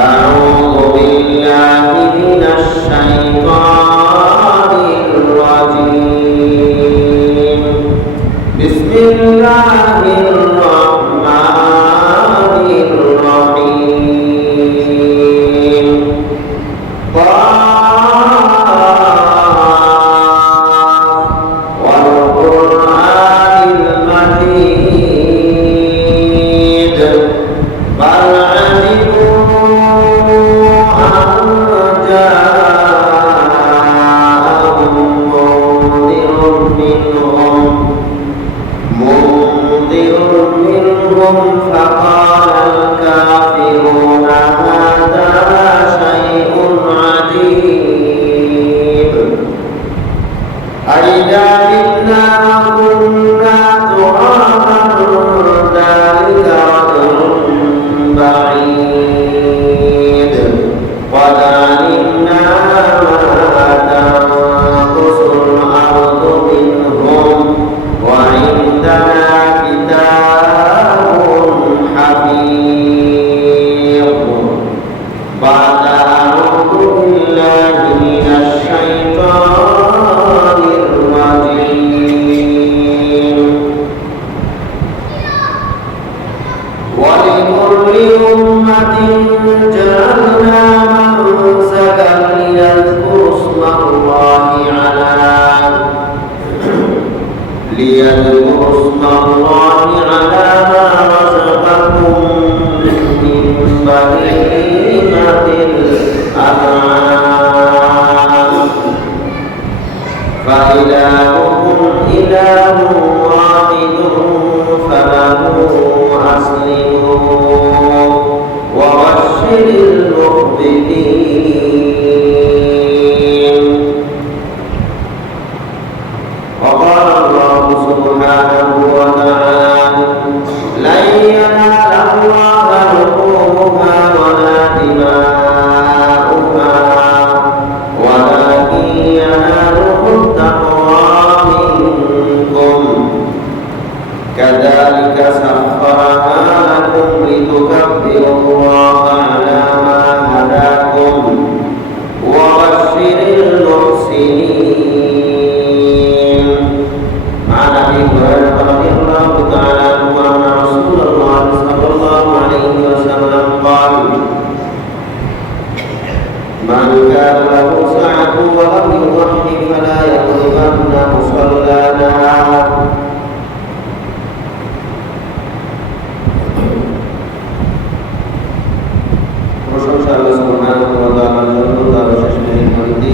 أعوذ بالله من الشيطان الرجيم بسم الله الرحمن الرحيم والقرآن المجيد بل عجبوا أن جاءهم منذر منهم فقال الكافرون هذا شيء عجيب أإذا متنا وكنا ترابا ذلك رجل بعيد قد علمنا ما تنقص الأرض منهم وعندنا كتاب حفيظ بعد أعوذ بالله من الشيطان الرجيم ولكل أمة جعلنا منسكا ليذكروا اسم الله على ما رزقكم من بهيمة الأنعام فإلهكم إله واحد فله أسلموا وبشر المخبتين. وقال الله سبحانه وتعالى لن ينال الله لحومها ولا دماؤها ولكن يناله التقوى منكم كذلك سخرها لكم لتكبروا الله على ما هداكم وبشر المحسنين. عن ابي هريره رضي الله تعالى عنه ان رسول الله صلى الله عليه وسلم قال من كان له سعة ولم يضحي فلا يقربن مصلانا. প্রশংসা আল্লাহ সুবহানাহু ওয়া তাআলার জন্য, তার শেষ মেহেরবানিতে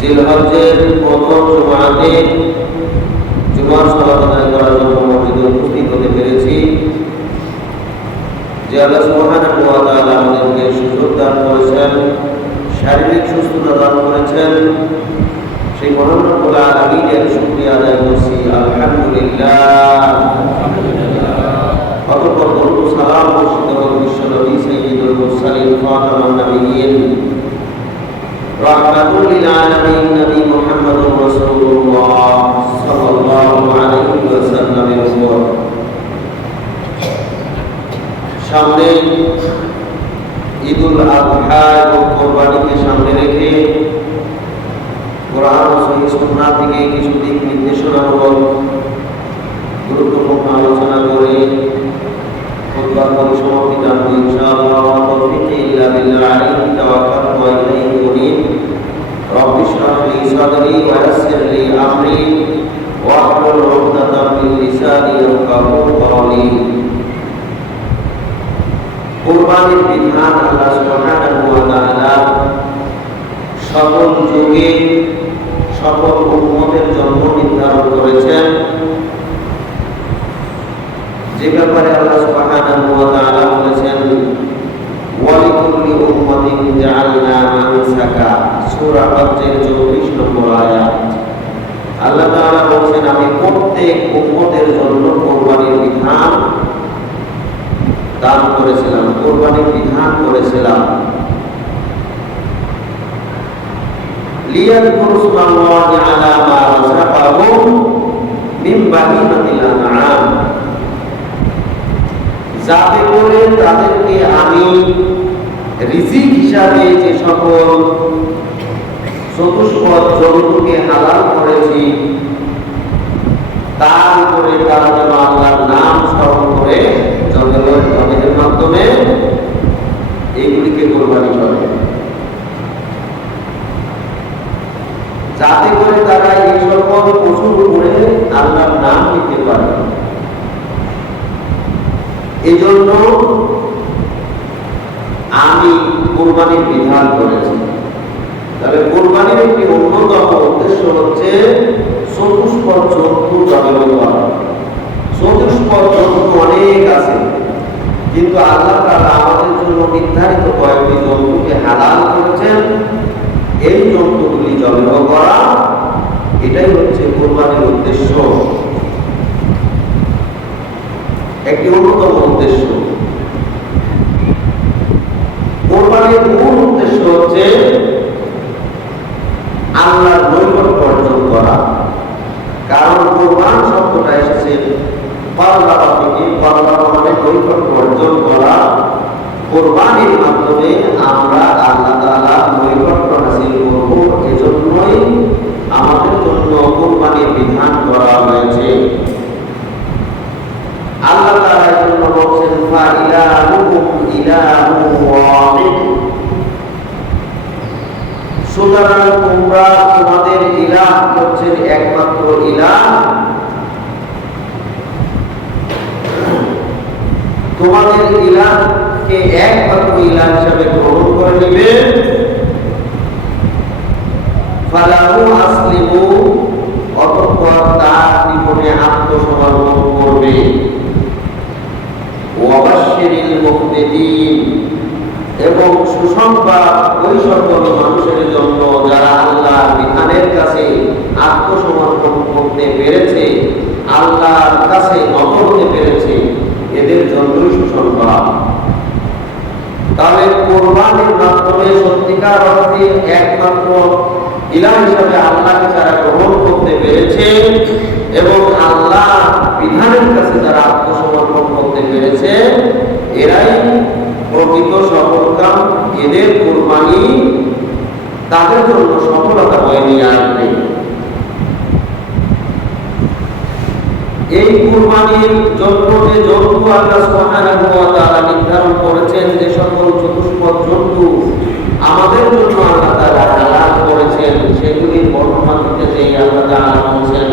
জিলহজ্জের প্রথম জুমাতে জুমার সালাত আদায় করার জন্য মসজিদে উপস্থিত হতে পেরেছি। যে আল্লাহ সুবহানাহু ওয়া তাআলা আমাদেরকে সুযোগ দান করেছেন, শারীরিক সুস্থতা দান করেছেন, সেই মহান রব্বুল আলামিনের শুকরিয়া আদায় করছি আলহামদুলিল্লাহ। অতঃপর দরুদ সালাম বর্ষিত হোক বিশ্বনবী সাইয়্যিদুল মুরসালিন খাতামুন নবিয়্যিন রাহমাতুল লিল আলামিন নবী মুহাম্মদুর রাসূলুল্লাহ সাল্লাল্লাহু আলাইহি ওয়াসাল্লামের উপর। সামনে ঈদুল আযহা এবং কোরবানিকে সামনে রেখে কোরআন ও সহিহ সুন্নাহ থেকে কিছু দিক নির্দেশনামূলক গুরুত্বপূর্ণ আলোচনা করে খুতবার পরিসমাপ্তি দান ইনশাআল্লাহ। তৌফিক ইল্লা বিল্লাহ আলাইহি তাওয়াক্কালতু ওয়া ইলাইহি উনীব। রব্বি ইশরাহ লি সাদরি ওয়া ইয়াসসির লি আমরি ওয়াহলুল উকদাতাম মিন লিসানি ইয়াফকাহু কওলি। কুরবানির বিধান আল্লাহ সুবহানাহু ওয়া তাআলা সকল যুগে সকল উম্মতের জন্য নির্ধারণ করেছেন। যে ব্যাপারে আল্লাহ সুবহানাহু ওয়া তাআলা বলেছেন ওয়ালিকুল্লি উম্মাতিন জাআলনা মানসাকা, সূরা হজ্জের 24 নম্বর আয়াত। আল্লাহ তাআলা বলেছেন আমি প্রত্যেক উম্মতের জন্য কুরবানির বিধান দান করেছিলাম, কুরবানির বিধান করেছিলাম। লিয়াযকুরু ইসমাল্লাহি আলা মা রাযাকাহুম মিন বাহিমাতিল আনআম, যাতে করে তাদেরকে আমি রিজিক হিসাবে যে সকল চতুষ্পদ জন্তুকে হালাল করেছি তার উপরে তারা যেন আল্লাহর নাম স্মরণ করে জবের মাধ্যমে এইগুলিকে কোরবানি করে, যাতে করে তারা এই সকল পশুর উপরে আল্লাহর নাম নিতে পারে। এই জন্য আমি কোরবানির বিধান করেছি। তবে কোরবানির একটি অন্যতম উদ্দেশ্য হচ্ছে চতুষ্পদ জন্তু জবাই করা। চতুষ্পদ জন্তু অনেক আছে, কিন্তু আল্লাহ তাআলা আমাদের জন্য নির্ধারিত কয়েকটি জন্তুকে হালাল করেছেন। এই জন্তুগুলি জবাই করা, এটাই হচ্ছে কোরবানির উদ্দেশ্য, একটি অন্যতম উদ্দেশ্য। কোরবানির মূল উদ্দেশ্য হচ্ছে আল্লাহর নৈকট্য অর্জন করা। কারণ কোরবান শব্দটা এসেছে পাল্লাবা থেকে, পাল্লাবা মানে নৈকট্য অর্জন করা। কোরবানির মাধ্যমে আমরা আল্লাহ তাআলার নৈকট্য হাসিল করব, এজন্যই আমাদের জন্য কোরবানির বিধান করা হয়েছে। আল্লাহ তাআলা এর জন্য বলেন ফা ইলাহুকুম ইলাহু ওয়াহিদ, সুতরাং তোমরা তোমাদের ইলাহ হচ্ছেন একমাত্র ইলাহ, তোমাদের ইলাহকে একমাত্র ইলাহ হিসাবে গ্রহণ করে নিবে। ফালাহু আসলিমু, অতঃপর তার নিকটে আত্মসমর্পণ করবে। ওয়াবাশশিরিল মুখবিতিন, এবং সুসংবাদ ওই সকল মানুষের জন্য যারা আল্লাহর বিধানের কাছে আত্মসমর্পণ করতে পেরেছে, আল্লাহর কাছে নত হতে পেরেছে, এদের জন্যই সুসংবাদ। তাহলে কোরবানির মাধ্যমে সত্যিকার অর্থে একমাত্র ইলাহ হিসাবে আল্লাহকে যারা গ্রহণ করতে পেরেছে এবং আল্লাহ বিধানের কাছে যারা আত্মসমর্পণ করতে পেরেছে, এরাই প্রকৃত সফলকাম। এদের কোরবানি তাদের জন্য সফলতা বয়ে নিয়ে আসবে। এই কোরবানির জন্য যে জন্তু আল্লাহ সুবহানাহু ওয়া তাআলা নির্ধারণ করেছেন, যে সকল চতুষ্পদ জন্তু আমাদের জন্য আল্লাহ তাআলা হালাল করেছেন, সেগুলির বর্ণনা দিতে যেই আল্লাহ তাআলা বলেছেন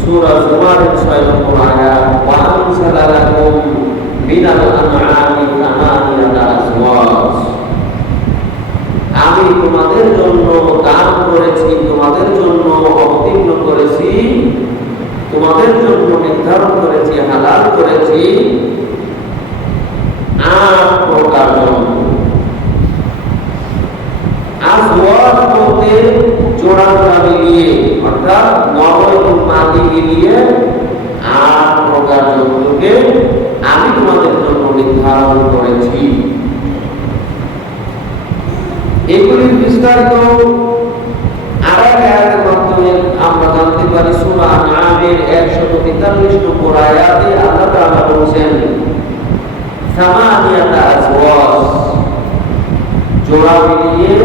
সূরা জুমারের 6 নম্বর আয়াত, ওয়া আনসালা লাকুম মিনাল আনআমি সামানিয়াতা আজওয়াজ, আমি তোমাদের জন্য দান করেছি, তোমাদের জন্য অবতীর্ণ করেছি, তোমাদের জন্য নির্ধারণ করেছি, হালাল করেছি 8 প্রকার জন্তু। আজওয়াজ বলতে জোড়া জোড়া মিলিয়ে, অর্থাৎ নর এবং মাদি মিলিয়ে 8 প্রকার জন্তুকে আমি তোমাদের জন্য নির্ধারণ করেছি। এগুলির বিস্তারিত আরেক আয়াতের মাধ্যমে আমরা জানতে পারি। সূরা আনআমের 143 নম্বর আয়াতে আল্লাহ তাআলা বলেছেন সামানিয়াতা আজওয়াজ, জোড়া মিলিয়ে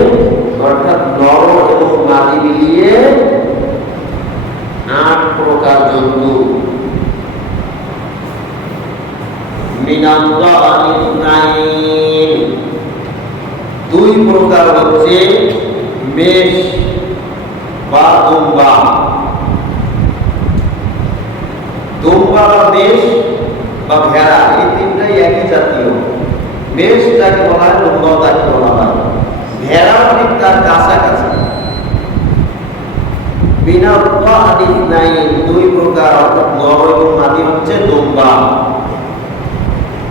অর্থাৎ নর এবং মাদি মিলিয়ে 8 প্রকার জন্তু। মিনাল যানি ইসনাইন, 2 প্রকার হচ্ছে মেষ বা দুম্বা। দুম্বা বা মেষ বা ভেড়া, এই তিনটাই একই জাতীয়। মেষ যাকে বলা হয়, দুম্বা তাকে বলা হয়, ভেড়াও ঠিক তার কাছাকাছি। মিনাল যানি ইসনাইন, 2 প্রকার, অর্থাৎ নর এবং মাদি হচ্ছে দুম্বা।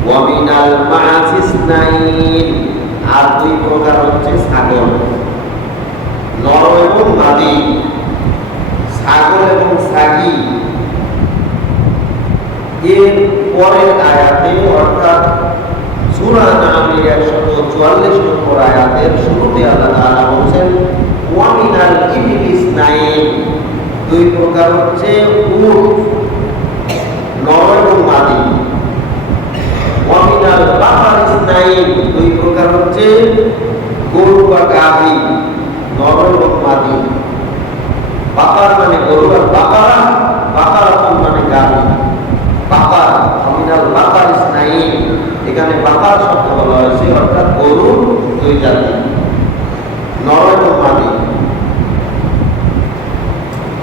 ওয়া মিনাল মা'আজ ইসনাইন, আর 2 প্রকার হচ্ছে ছাগল। নর এবং মাদি, ছাগল এবং ছাগি। এর পরের আয়াতে, অর্থাৎ সূরা আনআমের 144 নম্বর আয়াতের শুরুতে আল্লাহ তাআলা বলেন ওয়া মিনাল ইবলি ইসনাইন, 2 প্রকার হচ্ছে উট, নর এবং মাদি। ওয়া ইসনাইন, দুই প্রকার হচ্ছে গরু বা গাভী, নর এবং মাদি। বাকার মানে গরু, আর বাকারাতুন মানে গাভী। বাকার অমিনাল বাকার ইসনাইন, এখানে বাকার শব্দ বলা হয়েছে, অর্থাৎ গরু দুই জাতি, নর এবং মাদি।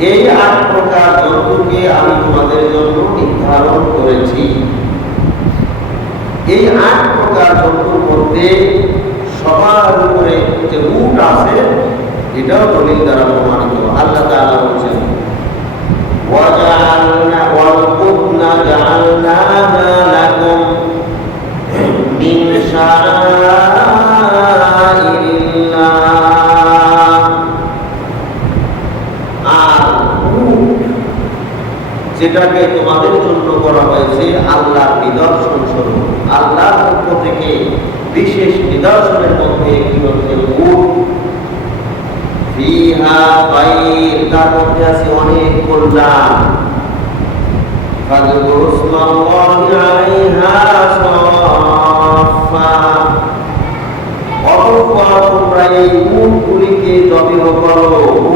এই ৮ প্রকার জন্তুকে আমি তোমাদের জন্য নির্ধারণ করেছি। এই ৮ প্রকার জন্তুর মধ্যে সবার উপরে যে উট আছে, এটাও দলিল দ্বারা প্রমাণিত। আল্লাহ তাআলা বলেছেন, ওয়াজআলনা ওয়াল কুবনা জাআলনাহা লাকুম মিন শাআইরিল্লাহ। আর উট যেটাকে তোমাদের জন্য করা হয়েছে আল্লাহর নিদর্শন স্বরূপ, আল্লাহর পক্ষ থেকে বিশেষ নিদর্শনের মধ্যে একটি হচ্ছে উট। ফিহা খায়র, তার মধ্যে আছে অনেক কল্যাণ। ফাযকুরুসমাল্লাহি আলাইহা সাফা, অতঃপর তোমরা এই উটগুলিকে জবেহ করো,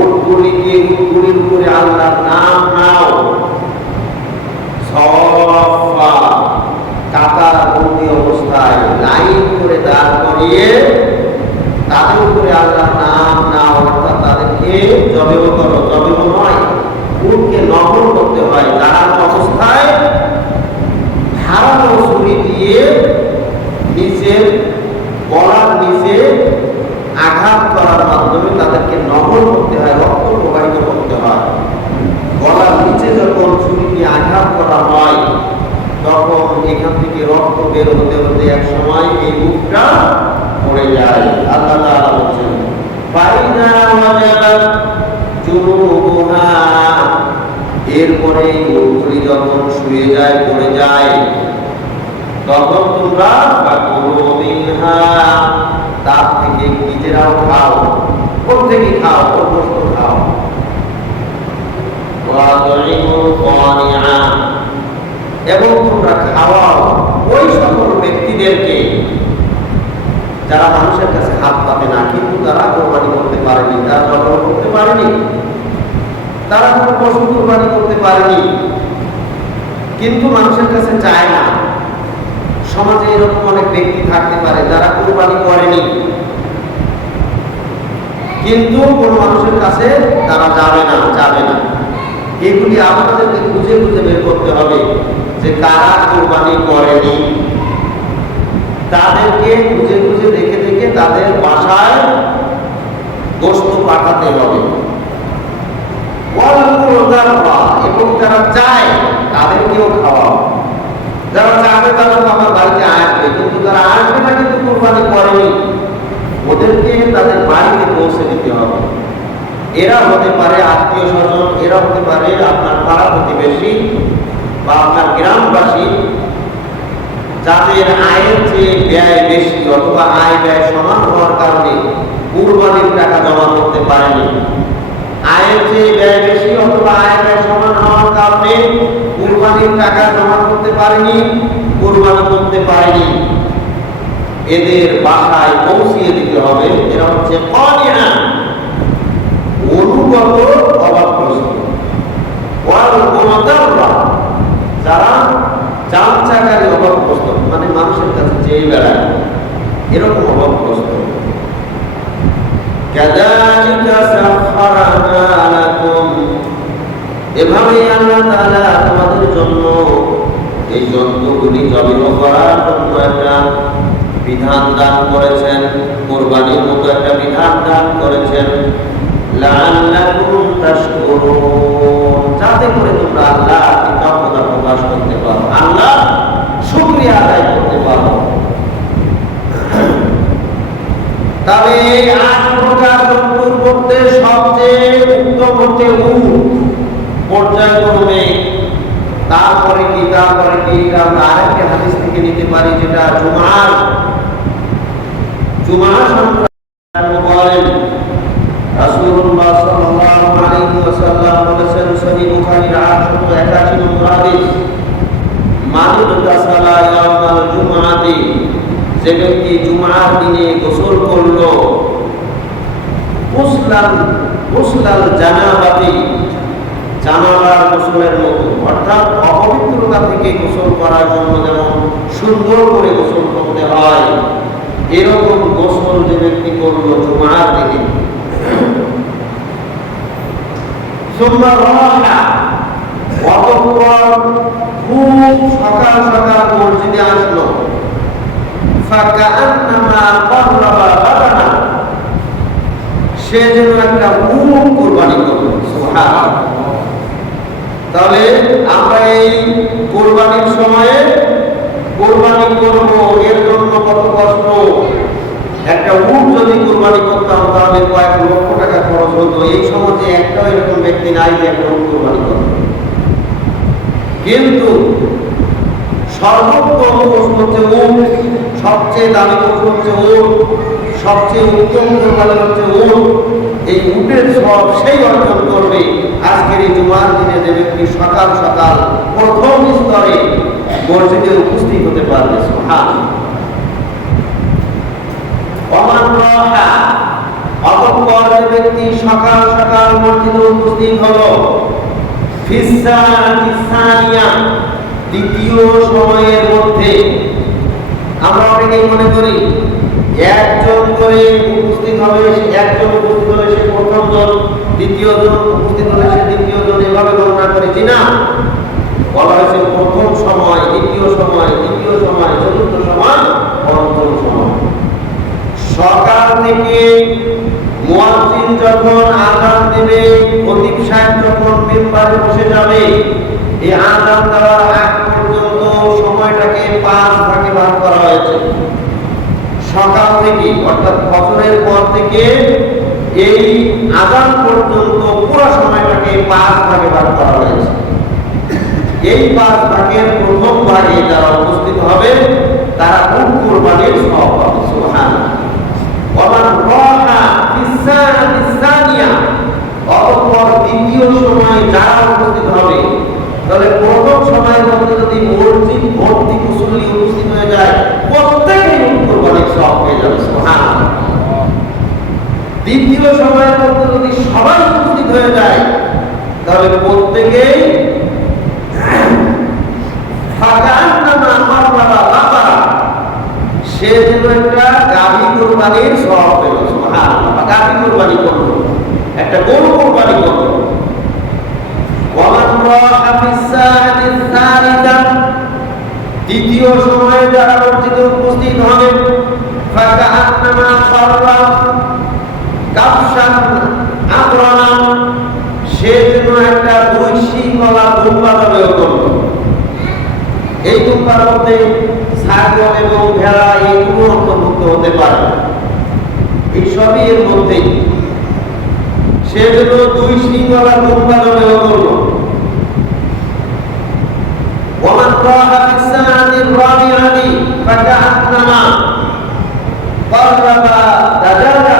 উটগুলির উপরে আল্লাহর নাম নাও। সাফা, কাতার বন্দি অবস্থায় লাইন করে দাঁড় করিয়ে তাদের উপরে আল্লাহর নাম নাও, অর্থাৎ তাদেরকে জবেহ করো। জবেহ নয়, উটকে নকল করতে হয়। দাঁড়ানো অবস্থায় ধারালো ছুরি দিয়ে নিচের গলার নিচে আঘাত করার মাধ্যমে তাদেরকে নকল করতে হয়, রক্ত প্রবাহিত করতে হয়। গলার নিচে যখন ছুরি দিয়ে আঘাত করা হয়, তখন এখান থেকে রক্ত বের হতে হতে এক সময় এই উটটা পড়ে যায়। আল্লাহ তাআলা বলেন, ফাইদা ওয়াজাবাত জুনুবুহা, এরপরে উটগুলি যখন শুয়ে যায়, পড়ে যায়, তখন তোমরা ফাকুলু মিনহা, তার থেকে নিজেরাও খাও। প্রত্যেকে খাও, অভ্যস্ত খাও। ওয়াতুইমুল কানিআ, এবং তোমরা খাওয়াও ওই সকল ব্যক্তিদেরকে যারা মানুষের কাছে হাত পাতে না, কিন্তু তারা কোরবানি করতে পারেনি, তারা জবাই করতে পারেনি, তারা কোনো পশু কোরবানি করতে পারেনি, কিন্তু মানুষের কাছে চায় না। সমাজে এরকম অনেক ব্যক্তি থাকতে পারে যারা কোরবানি করেনি, কিন্তু কোন মানুষের কাছে তারা যাবে না। এগুলি আপনাদেরকে খুঁজে খুঁজে বের করতে হবে যে কারা কোরবানি করেনি। তাদেরকে খুঁজে খুঁজে দেখে দেখে তাদের বাসায় গোশত পাঠাতে হবে। এবং যারা চায় তাদেরকেও খাওয়াও। যারা চাবে তারা তো আমার বাড়িতে আসবে, কিন্তু যারা আসবে না, কিন্তু কোরবানি করেনি, ওদেরকে তাদের বাড়িতে পৌঁছে দিতে হবে। এরা হতে পারে আত্মীয় স্বজন, এরা হতে পারে আপনার পাড়া প্রতিবেশী বা আপনার গ্রামবাসী, যাদের আয়ের চেয়ে ব্যয় বেশি অথবা আয় ব্যয় সমান হওয়ার কারণে কুরবানির টাকা জমা করতে পারেনি। আয়ের চেয়ে ব্যয় বেশি অথবা আয় ব্যয় সমান হওয়ার কারণে কুরবানির টাকা জমা করতে পারেনি, কুরবানি করতে পারেনি, এদের বাসায় পৌঁছিয়ে দিতে হবে। এরা হচ্ছে কানিআ, অনুগত অভাবগ্রস্ত। ওয়াল মুতাররা, যারা চামচাকারী অভাবগ্রস্ত, মানে মানুষের কাছে চেয়ে বেড়ায়, এরকম অভাবগ্রস্ত। কাযালিকা সাখখারানা লাকুম, এভাবেই আল্লাহ তাআলা তোমাদের জন্য এই জন্তুগুলি জবাই করার জন্য একটা বিধান দান করেছেন, কুরবানির মতো একটা বিধান দান করেছেন। লাআল্লাকুম তাশকুরুন, যাতে করে তোমরা আল্লাহর কৃতজ্ঞতা প্রকাশ করতে পারো, আল্লাহ শুকরিয়া আদায় করতে পারো। তবে এই ৮ প্রকার জন্তুর মধ্যে সবচেয়ে উত্তম হচ্ছে উট, পর্যায়ক্রমে। তারপরে কি আমরা আরেকটি হাদিস থেকে নিতে পারি, যেটা জুমআ সংক্রান্ত বলেন। রাসূলুল্লাহ সাল্লাল্লাহু আলাইহি ওয়াসাল্লাম বলেছেন, সহিহ বুখারীর 881 নম্বর হাদিস, মান ইগতাসালা ইয়াউমাল জুমআতি, যে ব্যক্তি জুমার দিনে গোসল করলো মুসলাল জানাবাতি, জানাবার গোসলের মতো, অর্থাৎ অপবিত্রতা থেকে গোসল করার জন্য যেমন সুন্দর করে গোসল করতে হয়, এরকম গোসল যে ব্যক্তি করলো জুমার দিনে। অতঃপর খুব সকাল সকাল মসজিদে আসলো, সে যেন একটা উট কুরবানি করলো। তাহলে আমরা এই কোরবানির সময়ে কোরবানি করবো, এর জন্য কত কষ্ট। একটা উট যদি কোরবানি করতাম তাহলে কয়েক লক্ষ টাকা খরচ হতো। এই সমাজে একটাও এরকম ব্যক্তি নাই যে একটা উট কোরবানি করত। কিন্তু সর্বোত্তম পশু হচ্ছে উট, সবচেয়ে দামি পশু হচ্ছে উট, সবচেয়ে উত্তম কোরবানি হচ্ছে উট। এই উটের সব সেই অর্জন করবে আজকের এই জুমার দিনে যে ব্যক্তি সকাল সকাল প্রথম স্তরে মসজিদে উপস্থিত হতে পারবে। অতঃপর যে ব্যক্তি সকাল সকাল মসজিদে উপস্থিত হলো, দ্বিতীয় সময়ের মধ্যে, আমরা অনেকেই মনে করি একজন করে উপস্থিত হবে, একজন উপস্থিত হলে সে প্রথম জন, দ্বিতীয় জন উপস্থিত হলে সে দ্বিতীয় জন, এভাবে গণনা করেছি না। বলা হয়েছে প্রথম সময়, দ্বিতীয় সময়, তৃতীয় সময়, চতুর্থ সময়, পঞ্চম সময়। সকাল থেকে মুয়াজ্জিন যখন আযান দেবে, খতিব সাহেব যখন মিম্বারে বসে যাবে, এই আযান দেওয়ার আগ পর্যন্ত সময়টাকে 5 ভাগে ভাগ করা হয়েছে। সকাল থেকে অর্থাৎ ফজরের পর থেকে এই আযান পর্যন্ত পুরো সময়টাকে 5 ভাগে ভাগ করা হয়েছে। এই 5 ভাগের প্রথম ভাগে যারা উপস্থিত হবে তারা উট কুরবানির সওয়াব পাবে। সুবহানাল্লাহ। অতঃপর দ্বিতীয় সময় যারা উপস্থিত হবে, তাহলে প্রথম সময়ের মধ্যে যদি মসজিদ ভর্তি মুসল্লি উপস্থিত হয়ে যায়, প্রত্যেকেই উট কুরবানির সওয়াব পেয়ে যাবে। সুবহানাল্লাহ। দ্বিতীয় সময়ের মধ্যে যদি সবাই উপস্থিত হয়ে যায়, তাহলে প্রত্যেকেই সে যেন একটা গাভী কুরবানির সওয়াব পেল। সুবহানাল্লাহ। গাভী কুরবানি করলো, একটা গরু কুরবানি করলো। দ্বিতীয় সময়ে যারা মসজিদে উপস্থিত হবে, সে যেন একটা 2 শিংওয়ালা দুম্বা জবাই করলো। এই দুম্বার মধ্যে ছাগল এবং ভেড়া এগুলো অন্তর্ভুক্ত হতে পারে, এই সবই এর মধ্যে। সে যেন 2 শিংওয়ালা দুম্বা জবাই করলো। ومن راح في السنة الرابعة فكأنما قرب دجاجة।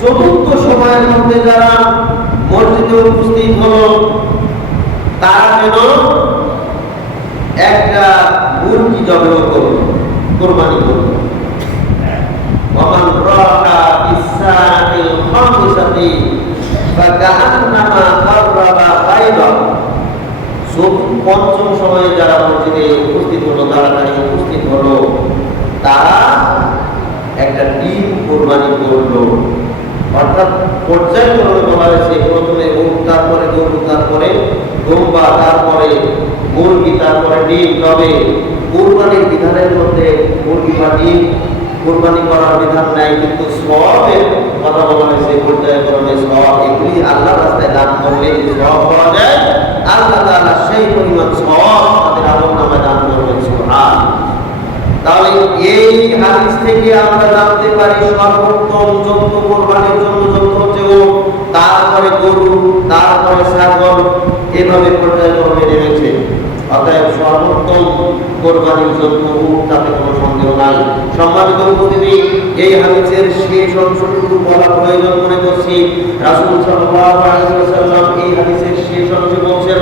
চতুর্থ সময়ের মধ্যে যারা মসজিদে উপস্থিত হলো, তারা যেন একটা মুরগি জবাই করলো, কুরবানি করলো। ومن راح في السنة الخامسة فكأنما قرب بيضا। পঞ্চম সময়ে যারা মসজিদে উপস্থিত হলো, তাড়াতাড়ি উপস্থিত হলো, তারা একটা ডিম কোরবানি করলো। অর্থাৎ পর্যায়ক্রমে বলা হয়েছে, প্রথমে উট, তারপরে গরু, তারপরে দুম্বা, তারপরে মুরগি, তারপরে ডিম। তবে কোরবানির বিধানের মধ্যে মুরগি বা ডিম কোরবানি করার বিধান নাই, কিন্তু সওয়াবের কথা বলা হয়েছে। পর্যায়ক্রমে সওয়াব, এগুলি আল্লাহর রাস্তায় দান করলে সওয়াব পাওয়া যায়। আল্লাহ তাআলা সেই পরিমাণ সওয়াব তাদের আমলনামায় দান করবেন। সুবহানাল্লাহ। তাহলে এই হাদিস থেকে আমরা জানতে পারি সর্বোত্তম জন্তু কোরবানির জন্য জন্তু হচ্ছে উট, তারপরে গরু, তারপরে ছাগল, এভাবে পর্যায়ক্রমে নেমেছে। অতএব সর্বোত্তম কোরবানির জন্য উট, তাতে কোনো সন্দেহ নাই। সম্মানিত উপস্থিতি, এই হাদিসের শেষ অংশটুকু বলা প্রয়োজন মনে করছি। রাসূল সাল্লাল্লাহু আলাইহি ওয়াসাল্লাম এই হাদিসের শেষ অংশে বলছেন,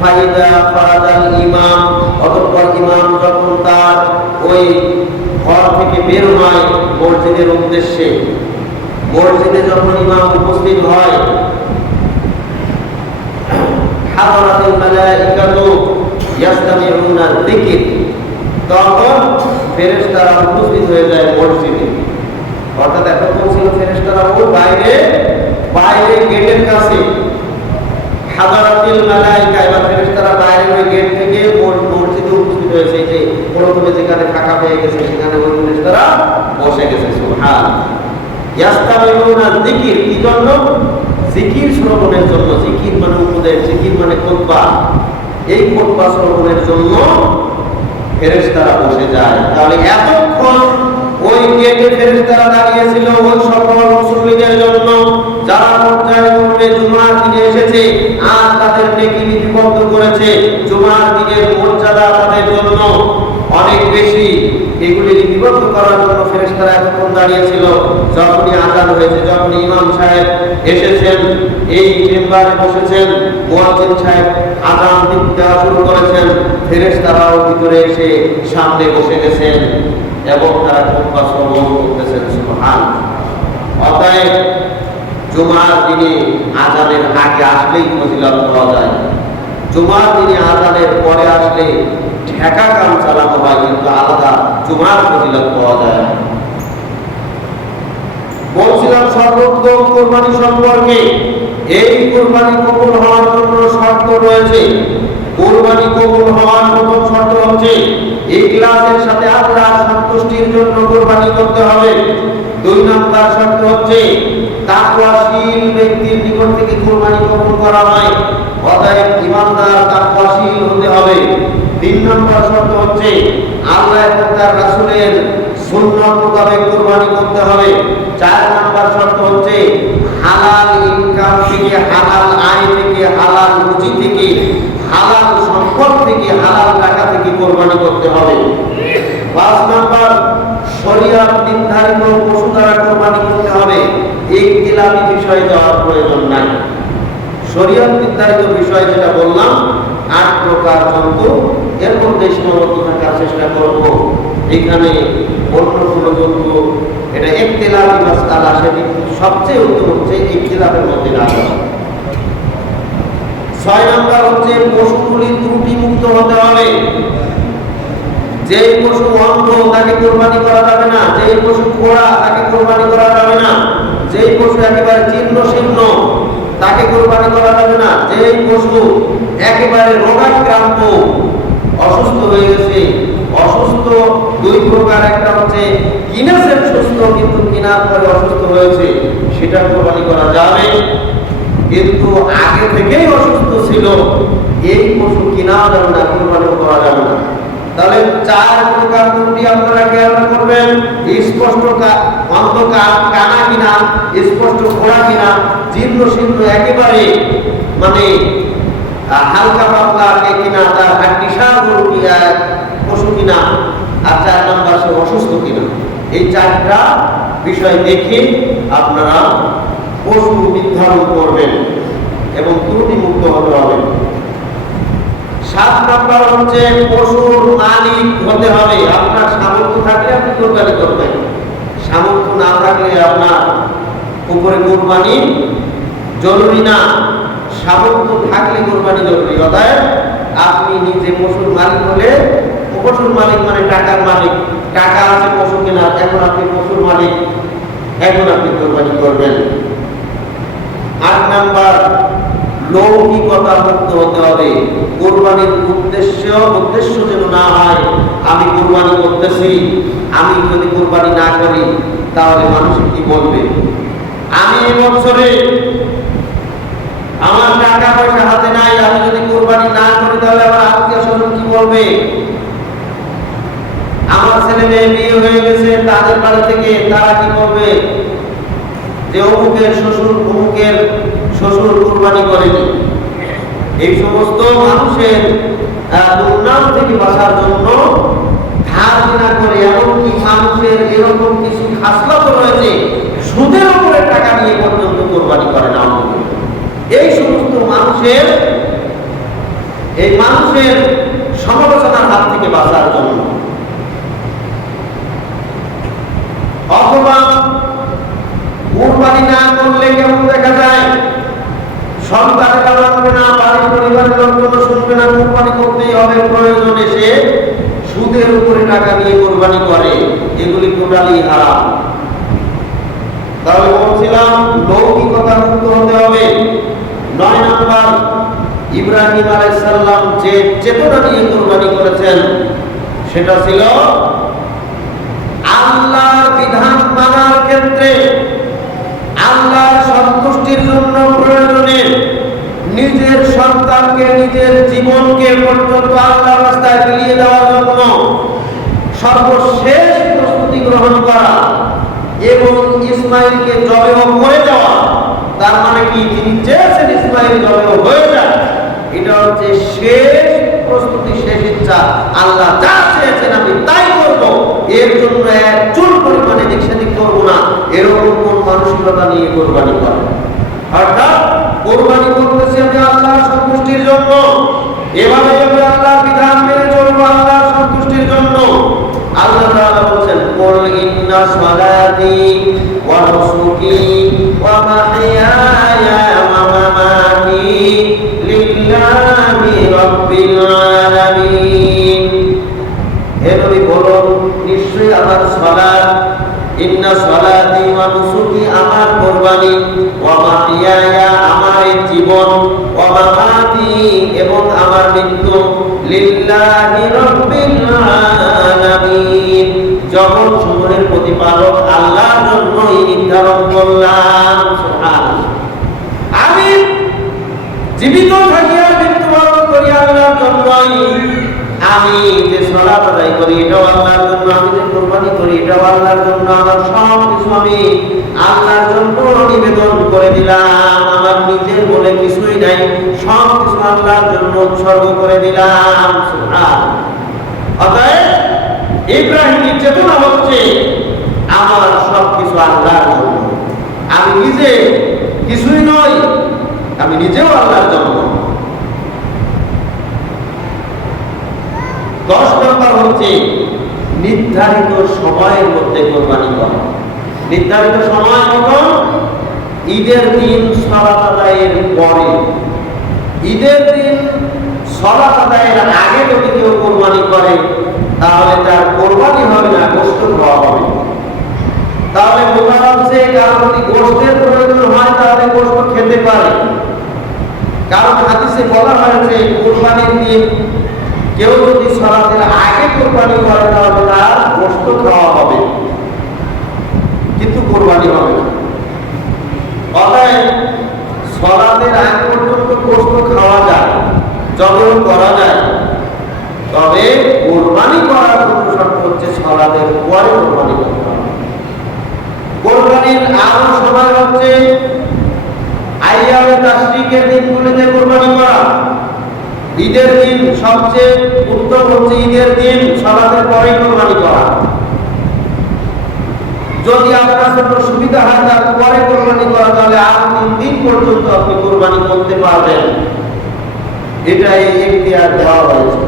ফাইদা ফারাদাল ইমাম। অতঃপর ইমাম যখন তার ওই ঘর থেকে বের হয় মসজিদের উদ্দেশ্যে। মসজিদে যখন ইমাম উপস্থিত হয়, হাদারাতুল মালাইকাতু ইয়াস্তামিউনা যিকির, তখন ফেরেশতারা উপস্থিত হয়ে যায় মসজিদে। অর্থাৎ এখন পৌঁছিল ফেরেশতারা ওই বাইরে গেটের কাছে। হাদারাতুল মালাইকা, এবার ফেরেশতারা বাইরের ওই গেট থেকে মসজিদে উপস্থিত হয়েছে। যে প্রথমে যেখানে ফাঁকা হয়ে গেছে সেখানে ওই ফেরেশতারা বসে গেছে। সুবহানাল্লাহ। ইয়াস্তামিউনা যিকির, কি জন্য? জিকির শ্রবণের জন্য। জিকির মানে উপদেশ, জিকির মানে খুতবা। এই খুতবা শ্রবণের জন্য ফেরেশতারা বসে যায়। তাহলে এতক্ষণ ওই গেটে ফেরেশতারা দাঁড়িয়েছিল ওই সকল মুসল্লিদের জন্য যারা পর্যায় করবে জুমার দিনে এসেছে আর তাদের নেকি লিপিবদ্ধ করেছে। জুমার দিনের মর্যাদা তাদের জন্য অনেক বেশি, এগুলি লিপিবদ্ধ করার জন্য ফেরেশতারা এতক্ষণ দাঁড়িয়েছিল। যখনই আযান হয়েছে, যখনই ইমাম সাহেব এসেছেন, এই চেম্বারে বসেছেন, মুয়াজ্জিন সাহেব আযান দেওয়া শুরু করেছেন, ফেরেশতারাও ভিতরে এসে সামনে বসে গেছেন এবং তারা খুতবা শ্রবণ করতেছেন। সুবহানাল্লাহ। অতএব জুমার দিনে আযানের আগে আসলেই ফজিলত পাওয়া যায়। জুমার দিনে আযানের পরে আসলে ঠেকা কাম চালানো হয়, কিন্তু আলাদা জুমার ফজিলত পাওয়া যায়। বলছিলাম সর্বোত্তম কুরবানি সম্পর্কে। এই কুরবানি কবুল হওয়ার জন্য শর্ত রয়েছে। কুরবানি কবুল হওয়ার প্রথম শর্ত হচ্ছে ইখলাসের সাথে আল্লাহর সন্তুষ্টির জন্য কুরবানি করতে হবে। 2 নম্বর শর্ত হচ্ছে তাকওয়াশীল ব্যক্তির নিকট থেকে কুরবানি কবুল করা হয়। অতএব ঈমানদার তাকওয়াশীল হতে হবে। 3 নম্বর শর্ত হচ্ছে আল্লাহ এবং তার রাসূলের সুন্নাত মোতাবেক কুরবানি করতে হবে। 4 নম্বর শর্ত হচ্ছে হালাল ইনকাম থেকে, হালাল আয় থেকে, হালাল রুজি থেকে, হালাল সম্পদ থেকে, হালাল টাকা থেকে কুরবানি করতে হবে। 5 নম্বর শরীয়ত নির্ধারিত পশু দ্বারা কুরবানি করতে হবে। ইখতিলাফি বিষয়ে যাওয়ার প্রয়োজন নাই। শরীয়ত নির্ধারিত বিষয় যেটা বললাম 8 প্রকার জন্তু, এর মধ্যে সীমাবদ্ধ থাকার চেষ্টা করব। এখানে অন্য কোনো জন্তু এটা ইখতিলাফি মাসআলা, সেদিন সবচেয়ে উত্তম হচ্ছে ইখতিলাফের মধ্যে না যাওয়া। 6 নম্বর হচ্ছে পশুগুলি ত্রুটি মুক্ত হতে হবে। যেই পশু অন্ধ তাকে কুরবানি করা যাবে না, যেই পশু খোড়া তাকে কুরবানি করা যাবে না, যেই পশু একেবারে জীর্ণ শীর্ণ তাকে কুরবানি করা যাবে না, যেই পশু একেবারে রোগাক্রান্ত অসুস্থ হয়ে গেছে। অসুস্থ 2 প্রকার, একটা হচ্ছে কিনেছেন সুস্থ কিন্তু কেনার পরে অসুস্থ হয়েছে, সেটা কুরবানি করা যাবে। কিন্তু আগে থেকেই অসুস্থ ছিল, এই পশু কেনাও যাবে না, কুরবানি করা যাবে না। তাহলে 4 প্রকার ত্রুটি আপনারা খেয়াল করবেন। স্পষ্ট অন্ধ কানা কিনা, স্পষ্ট খোড়া কিনা, জীর্ণ শীর্ণ একেবারে মানে হালকা পাতলা কিনা, তার হাড্ডিসার পশু কিনা, আর 4 নম্বর সে অসুস্থ কিনা। এই 4টা বিষয় দেখে আপনারা পশু নির্ধারণ করবেন এবং ত্রুটি মুক্ত হতে হবে। 7 নম্বর হচ্ছে পশুর মালিক হতে হবে। আপনার সামর্থ্য থাকলে আপনি কুরবানি করবেন, সামর্থ্য না থাকলে আপনার উপরে কুরবানি জরুরি না। সামর্থ্য থাকলে কুরবানি জরুরি। অতএব আপনি নিজে পশুর মালিক হলে, পশুর মালিক মানে টাকার মালিক, টাকা আছে পশু কেনার, এখন আপনি পশুর মালিক, এখন আপনি কুরবানি করবেন। 8 নম্বর লৌকিকতা মুক্ত হতে হবে। কুরবানির উদ্দেশ্য যেন না হয় আমি কুরবানি করতেছি, আমি যদি কুরবানি না করি তাহলে মানুষ কি বলবে। আমি এই বছরে আমার টাকা পয়সা হাতে নাই, আমি যদি কুরবানি না করি তাহলে আমার আত্মীয় স্বজন কি বলবে। আমার ছেলে মেয়ে বিয়ে হয়ে গেছে, তাদের বাড়ি থেকে তারা কি বলবে যে অমুকের শ্বশুর কুরবানি করেনি। এই সমস্ত মানুষের দুর্নাম থেকে বাঁচার জন্য ধার দেনা করে, এমনকি মানুষের এরকম কিছু খাসলত রয়েছে সুদের উপরে টাকা নিয়ে পর্যন্ত কুরবানি করে না। এই সমস্ত মানুষের সমালোচনার হাত থেকে বাঁচার জন্য অথবা কুরবানি না করলে কেমন দেখা যায়, সন্তানেরা মানবে না, বাড়ির পরিবারের লোকজন শুনবে না, কুরবানি করতেই হবে, প্রয়োজনে সে সুদের উপরে টাকা নিয়ে কুরবানি করে, এগুলি টোটালি হারাম। তাহলে বলছিলাম লৌকিকতা মুক্ত হতে হবে। 9 নম্বর, ইব্রাহিম আলাইহিস সালাম যে চেতনা নিয়ে কুরবানি করেছেন সেটা ছিল আল্লাহর বিধান মানার ক্ষেত্রে আল্লাহর সন্তুষ্টির জন্য প্রয়োজনে নিজের সন্তানকে, নিজের জীবনকে পর্যন্ত আল্লাহর রাস্তায় বিলিয়ে দেওয়ার জন্য সর্বশেষ প্রস্তুতি গ্রহণ করা এবং ইসমাইলকে জবেহ করে দেওয়া। তার মানে কি, তিনি চেয়েছেন ইসমাইল জবেহ হয়ে যাক, এটা হচ্ছে শেষ প্রস্তুতি, শেষ ইচ্ছা। আল্লাহ যা চেয়েছেন আমি তাই করব, এর জন্য এক চুল পরিমাণে দিক সেদিক করবো না, এরকম কোন মানসিকতা নিয়ে কোরবানি করে। অর্থাৎ কোরবানি করতেছি আমি আল্লাহর সন্তুষ্টির জন্য, এভাবে আমি আল্লাহর বিধান মেনে চলবো আল্লাহর সন্তুষ্টির জন্য। আল্লাহ তাআলা বলেন, কুল ইন্না সালাতি ওয়া নুসুকি ওয়া মাহইয়ায়া ওয়া মামাতি লিল্লাহি রাব্বিল আলামিন। হে নবী বলুন, নিশ্চয়ই আমার সালাত, ইন্না সালাতি ওয়া নুসুকি আমার কুরবানি, ওয়া মাহইয়ায়া আমার জীবন, ওয়া মামাতি এবং আমার মৃত্যু, লিল্লাহি রাব্বিল আলামিন জগৎ সমূহের প্রতিপালক আল্লাহর জন্যই নির্ধারণ করলাম। সুবহানাল্লাহ। আমি জীবিত থাকিয়া মৃত্যুবরণ করি আল্লাহর জন্যই, আমি যে সালাত আদায় করি এটাও আল্লাহর জন্য, আমি যে কুরবানি করি এটাও আল্লাহর জন্য, আমার সব কিছু আমি আল্লাহর জন্য নিবেদন করে দিলাম। আমার নিজের বলে কিছুই নাই, সব কিছু আল্লাহর জন্য উৎসর্গ করে দিলাম। সুবহানাল্লাহ। অতএব ইব্রাহিমের চেতনা হচ্ছে আমার সব কিছু আল্লাহর জন্য, আমি নিজে কিছুই নই, আমি নিজেও আল্লাহর জন্য। 10 নম্বর হচ্ছে নির্ধারিত সময়ের মধ্যে কোরবানি করা। নির্ধারিত সময় মতো ঈদের দিন সালাত আদায়ের পরে, ঈদের দিন সালাত আদায়ের আগে যদি কেউ কোরবানি করে তাহলে তার কোরবানি হবে না, গোশত খাওয়া হবে। তাহলে বোঝা যাচ্ছে কারণ যদি গোশতের প্রয়োজন হয় তাহলে গোশত খেতে পারে, কারণ হাদিসে বলা হয়েছে কোরবানির দিন কেউ যদি সালাতের আগে কোরবানি করে তাহলে তার গোশত খাওয়া হবে, কিন্তু কোরবানি হবে না। অতএব সালাতের আগ পর্যন্ত গোশত খাওয়া যায়, জবাই করা যায়, তবে কোরবানি করার জন্য শর্ত হচ্ছে সালাতের পরে কোরবানি করতে হবে। কোরবানির আরো সময় হচ্ছে আইয়ামে তাশরিকের দিনগুলিতে কোরবানি করা। ঈদের দিন সবচেয়ে উত্তম হচ্ছে ঈদের দিন সালাতের পরে কোরবানি করা। যদি আপনার জন্য সুবিধা হয় তার পরে কোরবানি করা, তাহলে আর 3 দিন পর্যন্ত আপনি কোরবানি করতে পারবেন, এটাই এখতিয়ার দেওয়া হয়েছে।